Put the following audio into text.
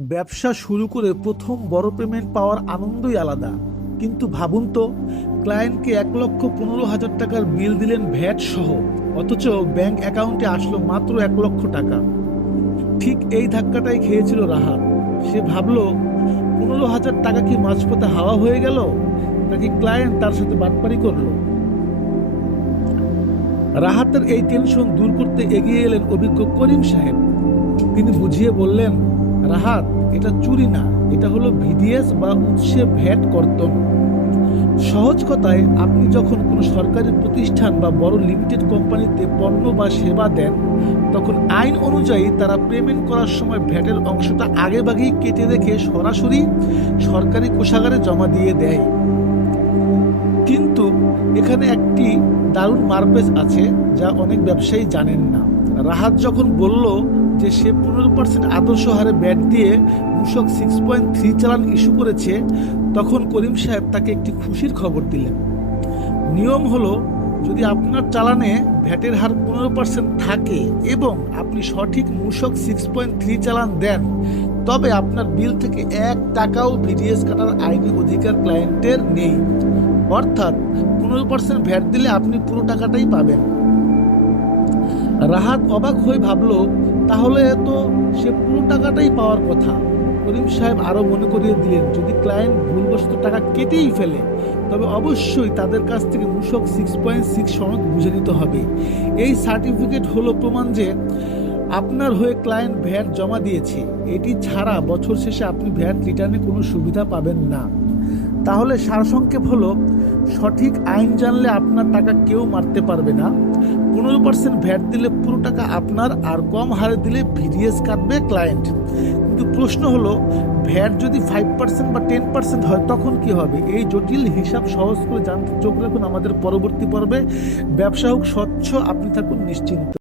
ব্যবসা শুরু করে প্রথম বড় পেমেন্ট পাওয়ার আনন্দই আলাদা। কিন্তু ভাবুন তো, ক্লায়েন্টকে 1,15,000 টাকার বিল দিলেন ভ্যাট সহ, অথচ ব্যাংক অ্যাকাউন্টে আসলো মাত্র 1 লক্ষ টাকা। ঠিক এই ধাক্কাটাই খেয়েছিল রাহাত। সে ভাবলো, 15,000 টাকা কি মাঝপথে হাওয়া হয়ে গেল, নাকি ক্লায়েন্ট তার সাথে বাটপারি করলো? রাহাতের এই টেনশন দূর করতে এগিয়ে এলেন অভিজ্ঞ করিম সাহেব। তিনি বুঝিয়ে বললেন, রাহাত, এটা চুরি না, এটা হলো ভিডিএস বা উৎসে ভ্যাট কর্তন। সহজ কথায়, আপনি যখন কোনো সরকারি প্রতিষ্ঠান বা বড় লিমিটেড কোম্পানিতে পণ্য বা সেবা দেন, তখন আইন অনুযায়ী তারা পেমেন্ট করার সময় ভ্যাটের অংশটা আগেভাগেই কেটে রেখে সরাসরি সরকারি কোষাগারে জমা দিয়ে দেয়। কিন্তু এখানে একটি দারুণ মারপ্যাচ আছে, যা অনেক ব্যবসায়ী জানেন না। রাহাত যখন বলল যে সে 15% আদর্শ হারে ব্যাট দিয়ে মূসক 6.3 চালান ইস্যু করেছে, তখন করিম সাহেব তাকে একটি খুশির খবর দিলেন। নিয়ম হলো, যদি আপনার চালানে ভ্যাটের হার 15% থাকে এবং আপনি সঠিক মূসক 6.3 চালান দেন, তবে আপনার বিল থেকে 1 টাকাও ভিডিএস কাটার আইনি অধিকার ক্লায়েন্টের নেই। অর্থাৎ 15% ভ্যাট দিলে আপনি পুরো টাকাটাই পাবেন। রাহাত অবাক হয়ে ভাবল, তাহলে তো সে পুরো টাকাটাই পাওয়ার কথা। করিম সাহেব আরো মনে করিয়ে দিলেন, যদি ক্লায়েন্ট ভুলবশত টাকা কেটেই ফেলে, তবে অবশ্যই তাদের কাছ থেকে মূসক 6.6 সনদ বুঝে নিতে হবে। এই সার্টিফিকেট হলো প্রমাণ যে আপনার হয়ে ক্লায়েন্ট ভ্যাট জমা দিয়েছে। এটি ছাড়া বছর শেষে আপনি ভ্যাট রিটার্নে কোনো সুবিধা পাবেন না। তাহলে সারসংক্ষেপ হলো, সঠিক আইন জানলে আপনার টাকা কেউ মারতে পারবে না। 15% ভ্যাট দিলে পুরো টাকা আপনার, আর কম হারে দিলে ভিডিএস কাটবে ক্লায়েন্ট। কিন্তু প্রশ্ন হলো, ভ্যাট যদি 5% বা 10% হয়, তখন কি হবে? এই জটিল হিসাব সহজ করে জানতে চোখ রাখুন আমাদের পরবর্তী পর্বে। ব্যবসা হোক স্বচ্ছ, আপনি থাকুন নিশ্চিন্ত।